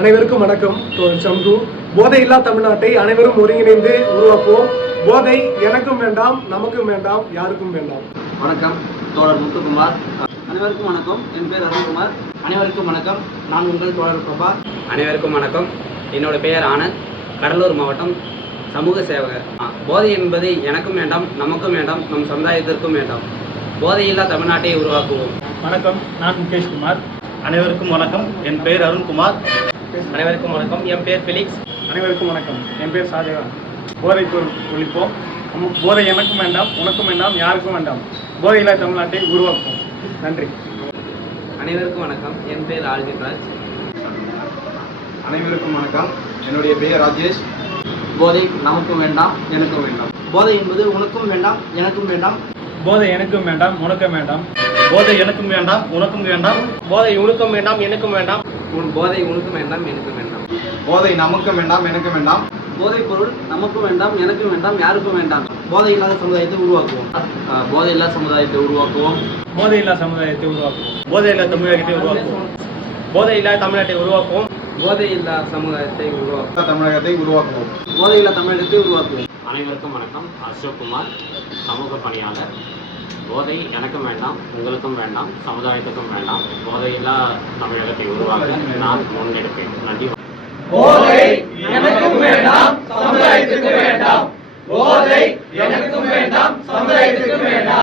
அனைவருக்கும் வணக்கம். சம்பு. போதையில்லா தமிழ்நாட்டை அனைவரும் ஒருங்கிணைந்து உருவாக்குவோம். போதை எனக்கும் வேண்டாம், நமக்கும் வேண்டாம், யாருக்கும் வேண்டாம். வணக்கம், தோழர் முத்துக்குமார். அனைவருக்கும் வணக்கம். என் பேர் அருண்குமார். அனைவருக்கும் வணக்கம். நான் உங்கள் தோழர் பிரபா. அனைவருக்கும் வணக்கம். என்னோட பெயர் ஆனந்த், கடலூர் மாவட்டம், சமூக சேவகர். போதை என்பது எனக்கும் வேண்டாம், நமக்கும் வேண்டாம், நம் சமுதாயத்திற்கும் வேண்டாம். போதையில்லா தமிழ்நாட்டை உருவாக்குவோம். வணக்கம், நான் முகேஷ்குமார். அனைவருக்கும் வணக்கம். என் பெயர் அருண்குமார். அனைவருக்கும் வணக்கம். என் பேர் ஃபிலிக்ஸ். அனைவருக்கும் வணக்கம். என் பேர் ஷாஜகான். போதை பொருள் ஒழிப்போம். போதை எனக்கும் வேண்டாம், உனக்கும் வேண்டாம், யாருக்கும் வேண்டாம். போதையில்லா தமிழ்நாட்டை உருவாக்குவோம். நன்றி. அனைவருக்கும் வணக்கம். என் பேர் ஆல்வின் ராஜ். அனைவருக்கும் வணக்கம். என்னுடைய பெயர் ராஜேஷ். போதை நமக்கும் வேண்டாம், எனக்கும் வேண்டாம். போதை என்பது உனக்கும் வேண்டாம், எனக்கும் வேண்டாம். போதை எனக்கும் வேண்டாம், உனக்கும் வேண்டாம். போதை எனக்கும் வேண்டாம், உனக்கும் வேண்டாம். போதை உனக்கும் வேண்டாம், எனக்கும் வேண்டாம். போதை உனக்கும் வேண்டாம், எனக்கும் வேண்டாம். போதை நமக்கும் வேண்டாம், எனக்கும் வேண்டாம். போதைப் பொருள் நமக்கும் வேண்டாம், எனக்கும் வேண்டாம், யாருக்கும் வேண்டாம். போதை இல்லாத சமுதாயத்தை உருவாக்குவோம். போதை இல்லாத சமுதாயத்தை உருவாக்குவோம். போதையில்லா சமுதாயத்தை உருவாக்குவோம். போதையில்லா தமிழகத்தை உருவாக்குவோம். போதை இல்லாத தமிழ்நாட்டை உருவாக்குவோம். போதையில்லா சமுதாயத்தை உருவாக்குவோம். தமிழகத்தை உருவாக்குவோம். போதையில்லா தமிழகத்தை உருவாக்குவோம். அனைவருக்கும் வணக்கம். அசோக்குமார், சமூக பணியாளர். போதை எனக்கும் வேண்டாம், உங்களுக்கும் வேண்டாம், சமுதாயத்துக்கும் வேண்டாம். போதையில்லா தமிழகத்தை உருவாக்க நான் முன்னெடுப்பேன். நன்றி. போதை எனக்கும் வேண்டாம், சமுதாயத்துக்கு வேண்டாம். போதை எனக்கும் வேண்டாம், சமுதாயத்துக்கு வேண்டாம்.